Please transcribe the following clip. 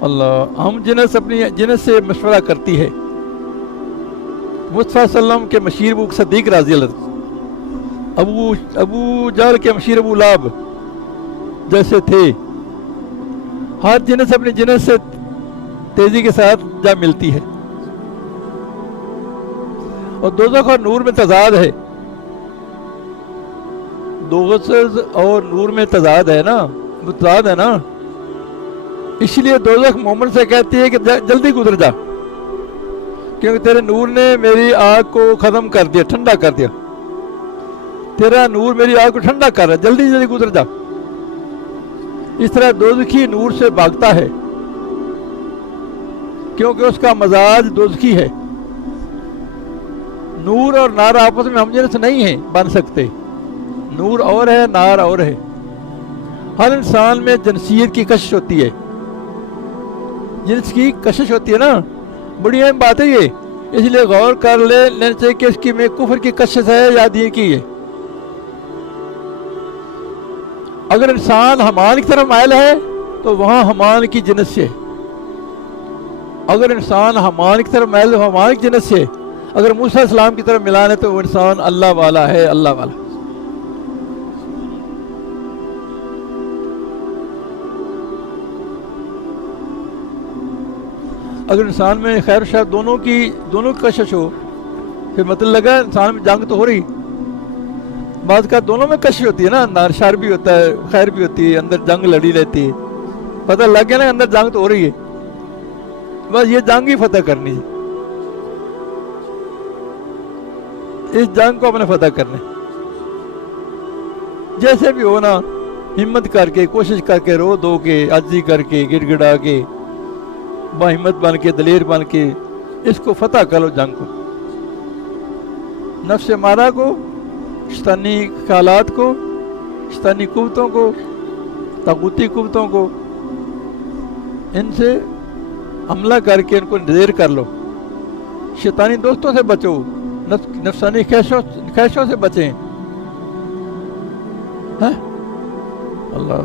अल्लाह, हम जिन्स अपनी जिन्स से मशवरा करती है। मुस्तफ़ा सल्लम के मशीर अबू सदीक राज़ी अल्लाह, अबू जहल के मशीर अबू लाब जैसे थे। हर जिन्स अपनी जिन्स से तेजी के साथ जा मिलती है। और दोज़ख और नूर में तजाद है, दोज़ख और नूर में तजाद है ना, तजाद है ना। इसलिए दोज़ख मोमिन से कहती है कि जल्दी गुजर जा, क्योंकि तेरे नूर ने मेरी आग को ख़त्म कर दिया, ठंडा कर दिया। तेरा नूर मेरी आग को ठंडा कर रहा है, जल्दी जल्दी गुजर जा। इस तरह दोज़खी नूर से भागता है, क्योंकि उसका मजाज दोज़खी है। नूर और नार आपस में हमजिनस नहीं है, बन सकते। नूर और है, नार और है। हर इंसान में जिनसियत की कशिश होती है, जिन्स की कशिश होती है ना, बड़ी अहम बात है ये। इसलिए गौर कर लेना चाहिए कि इसकी में कुफर की कशिश है या दीन की है। अगर इंसान हमान की तरफ मायल है तो वहाँ हमान की जिन्स से, अगर इंसान हमान की तरफ मायल है हमान की जिन्स से, अगर मूसा इस्लाम की तरफ मिलान है तो वो इंसान अल्लाह वाला है, अल्लाह वाला। अगर इंसान में खैर शर दोनों की कशिश हो, फिर मतलब लगा इंसान में जंग तो हो रही। बात का दोनों में कशिश होती है ना, अंदर शर भी होता है, खैर भी होती है, अंदर जंग लड़ी रहती है। पता लग गया ना अंदर जंग तो हो रही है, बस ये जंग ही फतह करनी है, इस जंग को अपने फतह करने। जैसे भी हो ना, हिम्मत करके, कोशिश करके, रो धो के, आजी करके, गिड़गिड़ा के, बाहिम्मत बन के, दलेर बन के इसको फतह कर लो जंग को। नफ्स मारा को, शैतानी ख्यालात को, शैतानी कुव्वतों को, तागूती कुव्वतों को, इनसे हमला करके इनको ढेर कर लो। शैतानी दोस्तों से बचो, नफ्सानी ख्वाहिशों से बचें। अल्लाह